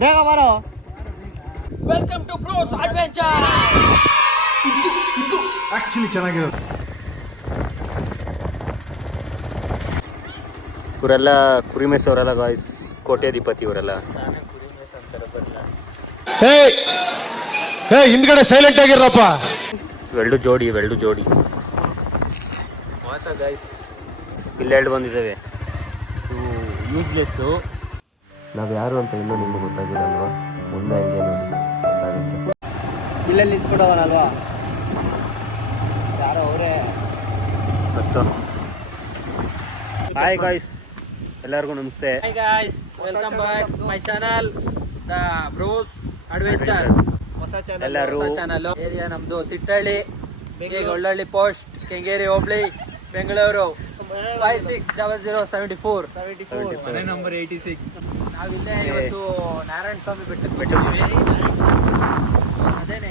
ಬೇಗ ಬರೋ. Welcome to bros adventure. ಇದು ಆಕ್ಚುಲಿ ಚೆನ್ನಾಗಿರೋದು. ಇವರೆಲ್ಲ ಕುರಿ ಮೇಸವರೆಲ್ಲ ಗಾಯ್ಸ್, ಕೋಟ್ಯಾಧಿಪತಿ ಇವರೆಲ್ಲ. ಹಿಂದ್ಗಡೆ ಸೈಲೆಂಟ್ ಆಗಿರಪ್ಪ. ಇವೆರಡು ಜೋಡಿ ಮಾತಾ ಗಾಯ್ಸ್. ಇಲ್ಲೆರಡು ಬಂದಿದ್ದಾವೆ. ಇವು ಯೂಸ್ಲೆಸ್ಸು. ನಾವು ಯಾರು ಅಂತ ಇನ್ನೂ ನಿಮ್ಗೆ ಗೊತ್ತಾಗಿರಲ್ವಾ? ಮುಂದೆ ಹಂಗೆ ನೋಡಿ ಗೊತ್ತಾಗುತ್ತೆ. ಇಲ್ಲೆಲ್ಲಿ ನಿಂತ್ಬಿಡವನಲ್ವಾ ಯಾರೋ ಅವರೇ. ಹಾಯ್ ಗಾಯ್ಸ್, ಎಲ್ಲರಿಗೂ ನಮಸ್ತೆ. Hi guys, welcome back my channel the bros adventures. ಹೊಸ ಚಾನಲ್. ಏರಿಯಾ ನಮ್ದು ತಿಟ್ಟಳ್ಳಿ, ಒಳ್ಳಳ್ಳಿ ಪೋಸ್ಟ್, ಕೆಂಗೇರಿ ಹೋಬಳಿ, ಬೆಂಗಳೂರು 560074. ಮನೆ ನಂಬರ್ 86. ನಾವಿಲ್ಲೇ ಇವತ್ತು ನಾರಾಯಣ ಸ್ವಾಮಿ ಬೆಟ್ಟಕ್ಕೆ ಬಿಟ್ಟಿದ್ದೀವಿ. ಅದೇನೇ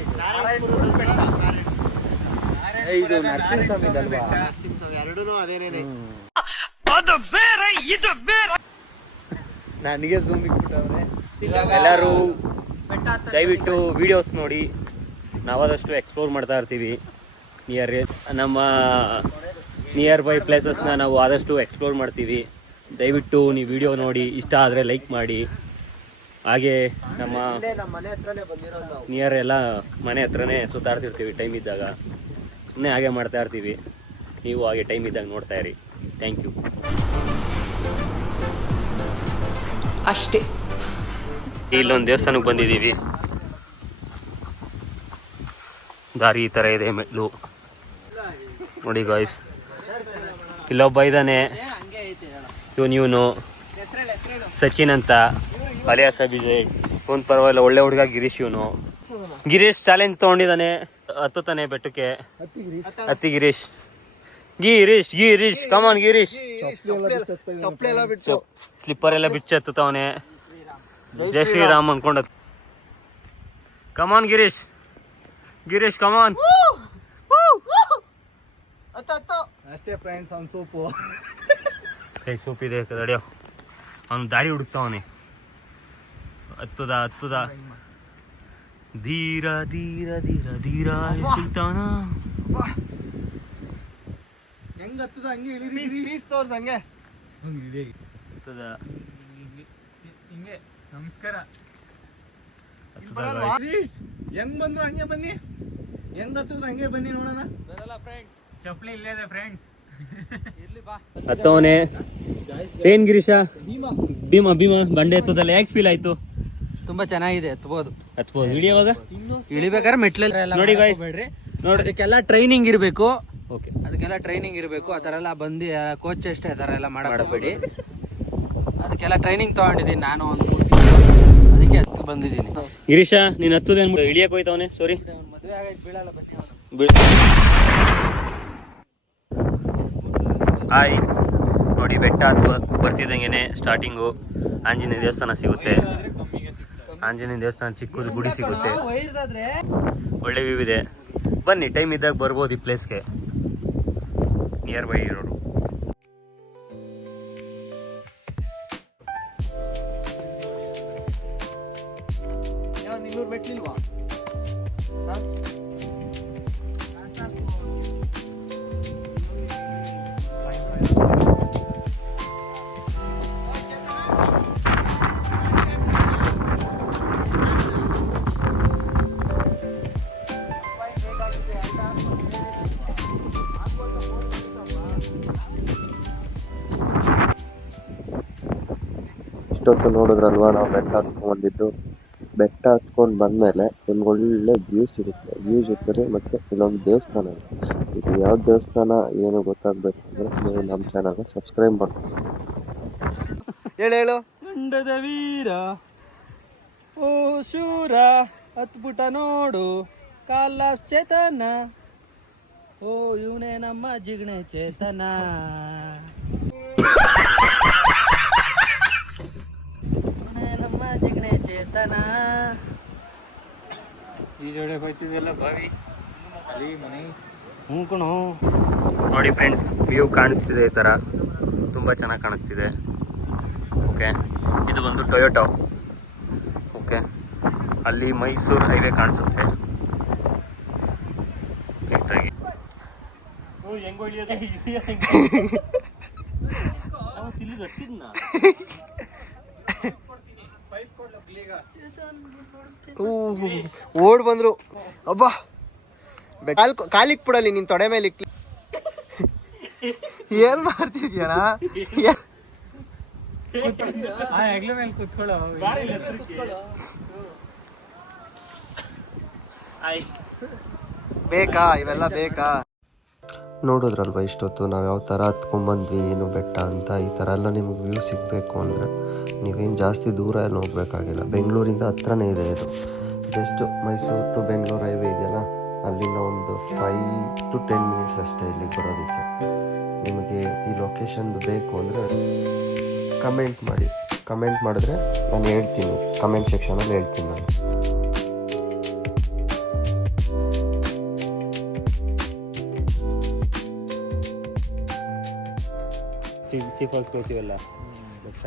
ಇದು ನರಸಿಂಹ ಸ್ವಾಮಿ ಅಲ್ವಾ? ಎರಡೂ ಅದೇನೇನೆ. ನನಗೆ ಝೂಮ್ ಇಟ್ಬಿಟ್ಟವ್ರೆ. ಎಲ್ಲರೂ ದಯವಿಟ್ಟು ವಿಡಿಯೋಸ್ ನೋಡಿ. ನಾವಾದಷ್ಟು ಎಕ್ಸ್ಪ್ಲೋರ್ ಮಾಡ್ತಾ ಇರ್ತೀವಿ. ನಮ್ಮ ನಿಯರ್ ಬೈ ಪ್ಲೇಸಸ್ನ ನಾವು ಆದಷ್ಟು ಎಕ್ಸ್ಪ್ಲೋರ್ ಮಾಡ್ತೀವಿ. ದಯವಿಟ್ಟು ನೀವು ವಿಡಿಯೋ ನೋಡಿ, ಇಷ್ಟ ಆದರೆ ಲೈಕ್ ಮಾಡಿ. ಹಾಗೆ ನಮ್ಮ ನಿಯರ್ ಎಲ್ಲ ಮನೆ ಹತ್ರನೇ ಸುತ್ತಾಡ್ತಿರ್ತೀವಿ ಟೈಮ್ ಇದ್ದಾಗ. ಸುಮ್ಮನೆ ಹಾಗೆ ಮಾಡ್ತಾ ಇರ್ತೀವಿ. ನೀವು ಹಾಗೆ ಟೈಮ್ ಇದ್ದಾಗ ನೋಡ್ತಾ ಇರಿ. Thank you. ಅಷ್ಟೇ. ಇಲ್ಲೊಂದು ದೇವಸ್ಥಾನಕ್ಕೆ ಬಂದಿದ್ದೀವಿ. ದಾರಿ ಈ ಥರ ಇದೆ, ಮೆಟ್ಲು ನೋಡಿ ಗಾಯ್ಸ್. ಇಲ್ಲೊಬ್ಬ ಇದ್ದಾನೆ, ಇವನು ಸಚಿನ್ ಅಂತ, ಅಲಿಯಾಸ್ ಅಭಿಷೇಕ್. ಒಂದು ಪರವಾಗಿಲ್ಲ, ಒಳ್ಳೆ ಹುಡುಗ ಗಿರೀಶ್. ಗಿರೀಶ್ ಚಾಲೆಂಜ್ ತೊಗೊಂಡಿದ್ದಾನೆ, ಹತ್ತುತ್ತಾನೆ ಬೆಟ್ಟಕ್ಕೆ. ಹತ್ತಿ ಗಿರೀಶ್. ಕಮಾನ್ ಗಿರೀಶ್. ಸ್ಲಿಪ್ಪರ್ ಎಲ್ಲ ಬಿಚ್ಚಿ ಹತ್ತುತ್ತವನೆ. ಜೈ ಶ್ರೀರಾಮ್ ಅನ್ಕೊಂಡ. ಕಮಾನ್ ಗಿರೀಶ್ ಕಮಾನ್. ಅಷ್ಟೇ ಫ್ರೆಂಡ್ಸ್, ಅವ್ನು ಸೂಪು. ಕೈ ಸೂಪಿದೆ ತಡೆಯೋ. ಅವನು ದಾರಿ ಹುಡುಕ್ತಾವನೆ. ಹತ್ತದ ಧೀರ ಸಿಗ್ತಾವನ. ಹೆಂಗ್ ಹತ್ತದ ಹಂಗೆ ಇಳಿ ತೋರ್ಸ. ಹಂಗೆ ಹತ್ತದ ಹಿಂಗೆ. ನಮಸ್ಕಾರ. ಹೆಂಗ್ ಬಂದ್ರು ಹಂಗೆ ಬನ್ನಿ, ಹೆಂಗ್ ಹತ್ತಿದ್ರು ಹಂಗೆ ಬನ್ನಿ ನೋಡೋಣ. ಚಪ್ಪಲಿ ಇಲ್ಲೇ ಇದೆ ಫ್ರೆಂಡ್ಸ್. ಇರ್ಲಿ ಬಾ. ಹತ್ತವನೆ. ಏನ್ ಗಿರೀಶ? ಭೀಮಾ ಬಂಡೆ ಹತ್ತದಲ್ಲ, ಯಾಕೆ ಫೀಲ್ ಆಯ್ತು? ತುಂಬಾ ಚೆನ್ನಾಗಿದೆ, ಹತ್ಬೋದು. ಇಳಿಯುವಾಗ ಇಳಿಬೇಕಾದ್ರೆ ಮೆಟ್ಲೆಲ್ಲ ನೋಡಿ guys. ನೋಡಿ, ಅದಕ್ಕೆಲ್ಲ ಟ್ರೈನಿಂಗ್ ಇರಬೇಕು. ಓಕೆ, ಅದಕ್ಕೆಲ್ಲ ಟ್ರೈನಿಂಗ್ ಇರಬೇಕು. ಆ ಥರ ಎಲ್ಲ ಬಂದು ಕೋಚ್ ಅಷ್ಟೇ ಆ ಥರ ಎಲ್ಲ ಮಾಡಬೇಡಿ. ಅದಕ್ಕೆಲ್ಲ ಟ್ರೈನಿಂಗ್ ತಗೊಂಡಿದ್ದೀನಿ ನಾನು. ಅದಕ್ಕೆ ಹತ್ತು ಬಂದಿದ್ದೀನಿ. ಗಿರೀಶ, ನೀನ್ ಹತ್ತದೇನು ಇಳಿಯಕ್ ಹೋಯ್ತವನೆ? ಸಾರಿ, ಮದುವೆ ಆಗೈತೆ, ಬೀಳಲ್ಲ ಬನ್ನಿ ಅವನು. ಹಾಯ್ ನೋಡಿ, ಬೆಟ್ಟ ಅಥವಾ ಬರ್ತಿದ್ದಂಗೆ ಸ್ಟಾರ್ಟಿಂಗು ಆಂಜನೇಯ ದೇವಸ್ಥಾನ ಸಿಗುತ್ತೆ. ಆಂಜನೇಯ ದೇವಸ್ಥಾನ ಚಿಕ್ಕದು ಗುಡಿ ಸಿಗುತ್ತೆ. ಒಳ್ಳೆ ವ್ಯೂ ಇದೆ. ಬನ್ನಿ, ಟೈಮ್ ಇದ್ದಾಗ ಬರ್ಬೋದು ಈ ಪ್ಲೇಸ್ಗೆ. ನಿಯರ್ ಬೈ ಇರೋರು. ಮೆಟ್ಲಿಲ್ವಾ? ಇಷ್ಟೊತ್ತು ನೋಡಿದ್ರಲ್ವಾ ನಾವು ಬೆಟ್ಟ ಹತ್ಕೊಂಡ್ಬಂದಿದ್ದು. ಬೆಟ್ಟ ಹತ್ಕೊಂಡು ಬಂದಮೇಲೆ ನಿಮ್ಗೆ ಒಳ್ಳೆ ವ್ಯೂ ಸಿಗುತ್ತೆ. ವ್ಯೂ ಜೊತೆ ಮತ್ತೆ ಇಲ್ಲೊಂದು ದೇವಸ್ಥಾನ ಇದೆ. ಇದು ಯಾವ ದೇವಸ್ಥಾನ ಏನು ಗೊತ್ತಾಗಬೇಕಂದ್ರೆ ನೀವು ನಮ್ಮ ಚಾನಲ್ನ ಸಬ್ಸ್ಕ್ರೈಬ್ ಮಾಡ್ಕೊಂಡು. ಹೇಳು. ಗಂಡದ ವೀರ ಓ ಶೂರ, ಹತ್ಬಿಟ ನೋಡು ಕಾಲ ಚೇತನ. ಓ ಇವನೇ ನಮ್ಮ ಜಿಗಣೆ ಚೇತನ. ನಮ್ಮ ಜಿಗಣೆ ಚೇತನ. ಈ ಜೋಡೆ ಹೋಯ್ತಿದ್ದೆಲ್ಲ ಬಾವಿ ಅಲ್ಲಿ ಮನೆ. ಕಣೋ ನೋಡಿ ಫ್ರೆಂಡ್ಸ್, ವ್ಯೂ ಕಾಣಿಸ್ತಿದೆ ಈ ಥರ, ತುಂಬ ಚೆನ್ನಾಗಿ ಕಾಣಿಸ್ತಿದೆ. ಓಕೆ, ಇದು ಬಂದು ಟೊಯೋಟೋ. ಓಕೆ, ಅಲ್ಲಿ ಮೈಸೂರು ಹೈವೇ ಕಾಣಿಸುತ್ತೆ. ಓಡ್ ಬಂದ್ರು ಅಬ್ಬಾ, ಕಾಲಿಕ್ ಬಿಡಲಿ ನಿನ್ ತೊಡೆ ಮೇಲೆ ಇಕ್ಲಿ. ಏನ್ ಮಾಡ್ತಿದ್ಯಾನ? ಬೇಕಾ ಇವೆಲ್ಲ ಬೇಕಾ? ನೋಡಿದ್ರಲ್ವ ಇಷ್ಟೊತ್ತು ನಾವು ಯಾವ ಥರ ಹತ್ಕೊಂಡ್ಬಂದ್ವಿ, ಏನು ಬೆಟ್ಟ ಅಂತ. ಈ ಥರ ಎಲ್ಲ ನಿಮ್ಗೆ ವ್ಯೂ ಸಿಗಬೇಕು ಅಂದರೆ ನೀವೇನು ಜಾಸ್ತಿ ದೂರ ಎಲ್ಲ ಹೋಗ್ಬೇಕಾಗಿಲ್ಲ, ಬೆಂಗಳೂರಿಂದ ಹತ್ರನೇ ಇದೆ ಇದು. Just Mysuru to Bengaluru highway ಇದೆಯಲ್ಲ, ಅಲ್ಲಿಂದ ಒಂದು 5 to 10 minutes ಅಷ್ಟೇ ಇಲ್ಲಿಗೆ ಬರೋದಕ್ಕೆ. ನಿಮಗೆ ಈ ಲೊಕೇಶನ್ದು ಬೇಕು ಅಂದರೆ ಕಮೆಂಟ್ ಮಾಡಿ. ಕಮೆಂಟ್ ಮಾಡಿದ್ರೆ ನಾನು ಹೇಳ್ತೀನಿ, ಕಮೆಂಟ್ ಸೆಕ್ಷನಲ್ಲಿ ಹೇಳ್ತೀನಿ ನಾನು. ಚೀಫಾಗಿ ಕೊಡ್ತೀವಲ್ಲ ಬೆಟ್ಟ.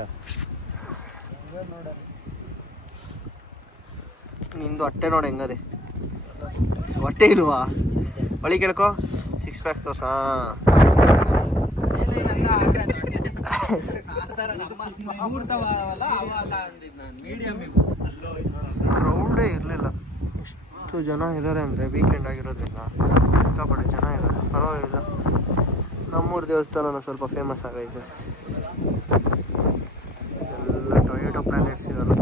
ನಿಂದು ಹೊಟ್ಟೆ ನೋಡಿ ಹೆಂಗದೆ, ಹೊಟ್ಟೆ ಇಲ್ವಾ? ಒಳಿ ಕೇಳ್ಕೊ, 6 ಪ್ಯಾಕ್ಸ್ ತೋರ್ಸ. ಕ್ರೌಡೇ ಇರಲಿಲ್ಲ. ಎಷ್ಟು ಜನ ಇದ್ದಾರೆ ಅಂದರೆ ವೀಕೆಂಡ್ ಆಗಿರೋದ್ರಿಂದ ಸಿಕ್ಕಾಪಟ್ಟೆ ಜನ ಇದ್ದಾರೆ. ಪರವಾಗಿಲ್ಲ, ನಮ್ಮೂರು ದೇವಸ್ಥಾನ ಸ್ವಲ್ಪ ಫೇಮಸ್ ಆಗೈತೆ. ಎಲ್ಲ ಟೊಯೋಟೋ ಪ್ಲಾನೆಟ್ಸ್ ಇರೋದು.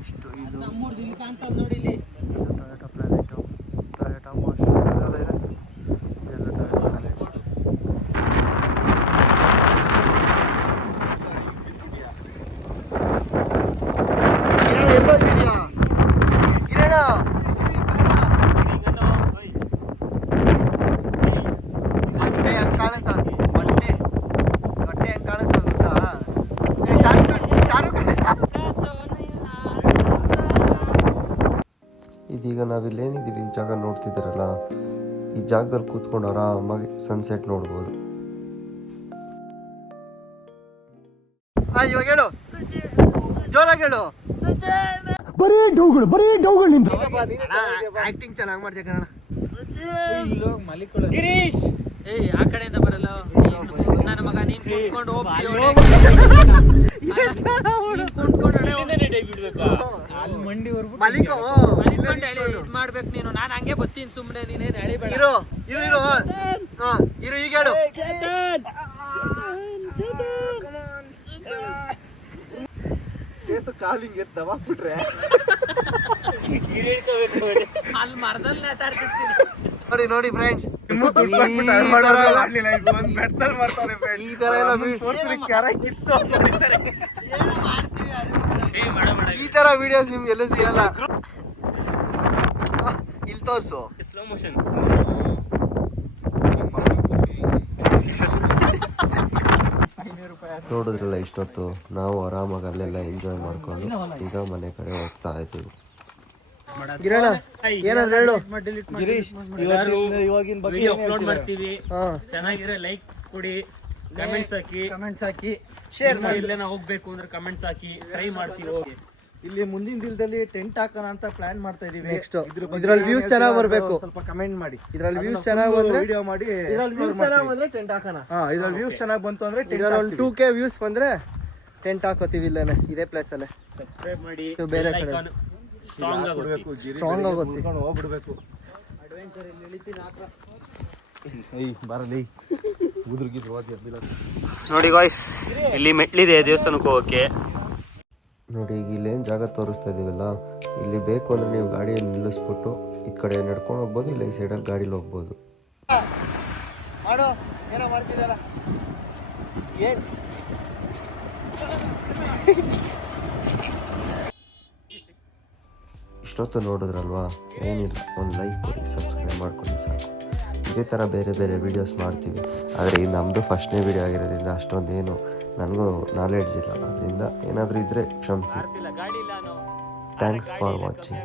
ಇಷ್ಟು ಇದು ಟೊಯೋಟೋ ಪ್ಲಾನೆಟು, ಟೊಯೋಟೋ ಮೋಸ್ಟ್ ಇದೆ. ಇದೆಲ್ಲ ಟೊಯೋಟೋ ಪ್ಲಾನೆಟ್ಸ್. ಎಲ್ಲೋ ಇದೆಯಾ ಕಿರಣ? ಇದೀಗ ನಾವಿಲ್ಲೇನಿದ್ದೀವಿ ಈ ಜಾಗ ನೋಡ್ತಿದ್ದೀರಲ್ಲ, ಈ ಜಾಗದಲ್ಲಿ ಕೂತ್ಕೊಂಡು ಆರಾಮಾಗಿ ಸನ್ಸೆಟ್ ನೋಡ್ಬೋದು. ಇವಾಗ ಹೇಳು, ಜೋರಾಗಿ ಹೇಳು. ಆಕ್ಟಿಂಗ್ ಚೆನ್ನಾಗಿ ಮಾಡ್ತೀಯ ಕಣ. ಗಿರೀಶ್, ಏಯ್ ಆ ಕಡೆಯಿಂದ ಬರಲ್ಲ ನನ್ನ ಮಗ. ನೀನ್ ಕುತ್ಕೊಂಡು ಇದ್ ಮಾಡ್ಬೇಕು ನೀನು. ನಾನು ಹಂಗೆ ಬತ್ತೀನಿ ಸುಮ್ನೆ, ನೀನೇನ್ ಎಳಿಬೇಡ. ಇರು ಈಗ ಹೇಳು. ಚೇತು ಕಾಲಿಂಗ್ ಎತ್ತವಾಗ್ಬಿಟ್ರೆ ಅಲ್ಲಿ ಮರದಲ್ಲಿ ನೇತಾಡ್ತಿರ್ತೀನಿ. ನೋಡಿ ಫ್ರೆಂಡ್ಸ್, ಈ ತರ ವಿಡಿಯೋಸ್ ನಿಮ್ಗೆ ಎಲ್ಲೂ ಸಿಗಲ್ಲ. ಇಲ್ಲಿ ತೋರ್ಸು, ಸ್ಲೋ ಮೋಷನ್. ನೋಡಿದ್ರಲ್ಲ ಇಷ್ಟೊತ್ತು ನಾವು ಆರಾಮಾಗಿ ಅಲ್ಲೆಲ್ಲ ಎಂಜಾಯ್ ಮಾಡ್ಕೊಂಡು ಈಗ ಮನೆ ಕಡೆ ಹೋಗ್ತಾ ಇದ್ದೀವಿ. ಗಿರಣ ಏನಾದ್ರು ಹೇಳು. ಗಿರೀಶ್, ಇವಾಗಿನ ಬಗ್ಗೆ ಅಪ್ಲೋಡ್ ಮಾಡ್ತೀವಿ. ಚೆನ್ನಾಗಿದ್ರೆ ಲೈಕ್ ಕೊಡಿ, ಕಮೆಂಟ್ಸ್ ಹಾಕಿ ಶೇರ್ ಮಾಡಿ. ಇಲ್ಲೇ ನಾವು ಹೋಗ್ಬೇಕು ಅಂದ್ರೆ ಕಮೆಂಟ್ಸ್ ಹಾಕಿ, ಟ್ರೈ ಮಾಡ್ತೀವಿ. ಇಲ್ಲಿ ಮುಂದಿನ ದಿನದಲ್ಲಿ ಟೆಂಟ್ ಹಾಕೋಣ ಅಂತ ಪ್ಲಾನ್ ಮಾಡ್ತಾ ಇದೀವಿ. ನೆಕ್ಸ್ಟ್ ಇದ್ರಲ್ಲಿ ವ್ಯೂಸ್ ಚೆನ್ನಾಗಿ ಬರಬೇಕು, ಸ್ವಲ್ಪ ಕಮೆಂಟ್ ಮಾಡಿ. ಇದ್ರಲ್ಲಿ ವ್ಯೂಸ್ ಚೆನ್ನಾಗಿ ಬಂದ್ರೆ ವಿಡಿಯೋ ಮಾಡಿ, ಇದ್ರಲ್ಲಿ ವ್ಯೂಸ್ ಚೆನ್ನಾಗಿ ಬಂದ್ರೆ ಟೆಂಟ್ ಹಾಕೋಣ. ಇದ್ರಲ್ಲಿ ವ್ಯೂಸ್ ಚೆನ್ನಾಗಿ ಬಂತು ಅಂದ್ರೆ ಇದ್ರಲ್ಲಿ ಒಂದು 2K ವ್ಯೂಸ್ ಬಂದ್ರೆ ಟೆಂಟ್ ಹಾಕೋತೀವಿ ಇಲ್ಲೇನೆ, ಇದೇ ಪ್ಲೇಸ್ ಅಲ್ಲೇ. ಸಬ್ಸ್ಕ್ರೈಬ್ ಮಾಡಿ, ಬೇರೆ ಕಡೆ ಸ್ಟ್ರಾಂಗ್ ಆಗುತ್ತೆ, ಹೋಗ್ಬಿಡ್ಬೇಕು. ಅಡ್ವೆಂಚರ್ ಇಲ್ಲಿ ಇಳಿತೀನಿ ಹಾಕ. ಬರಲಿ ನೋಡಿ ಗಾಯ್ಸ್, ಇಲ್ಲಿ ಮೆಟ್ಲಿದೆ ದೇವಸ್ಥಾನಕ್ಕೆ ಹೋಗೋಕ್ಕೆ. ನೋಡಿ ಈಗ ಇಲ್ಲೇನು ಜಾಗ ತೋರಿಸ್ತಾ ಇದೀವಲ್ಲ, ಇಲ್ಲಿ ಬೇಕು ಅಂದರೆ ನೀವು ಗಾಡಿಯನ್ನು ನಿಲ್ಲಿಸ್ಬಿಟ್ಟು ಈ ಕಡೆ ನಡ್ಕೊಂಡು ಹೋಗ್ಬೋದು, ಇಲ್ಲ ಈ ಸೈಡಲ್ಲಿ ಗಾಡೀಲಿ ಹೋಗ್ಬೋದು. ಮಾಡು, ಏನೋ ಮಾಡ್ತಿದ್ದಲ್ಲ. ಏನು ಇಷ್ಟೊತ್ತು ನೋಡಿದ್ರಲ್ವಾ, ಏನಿಲ್ಲ, ಒಂದು ಲೈಕ್ ಕೊಡಿ, ಸಬ್ಸ್ಕ್ರೈಬ್ ಮಾಡ್ಕೊಳ್ಳಿ ಸಾಕು. ಇದೇ ಥರ ಬೇರೆ ಬೇರೆ ವೀಡಿಯೋಸ್ ಮಾಡ್ತೀವಿ. ಆದರೆ ಇದು ನಮ್ಮದು ಫಸ್ಟ್ನೇ ವೀಡಿಯೋ ಆಗಿರೋದ್ರಿಂದ ಅಷ್ಟೊಂದೇನು ನನಗೂ ನಾಲೆಡ್ಜ್ ಇಲ್ಲ. ಅದರಿಂದ ಏನಾದರೂ ಇದ್ದರೆ ಕ್ಷಮಿಸಿ. Thanks for watching.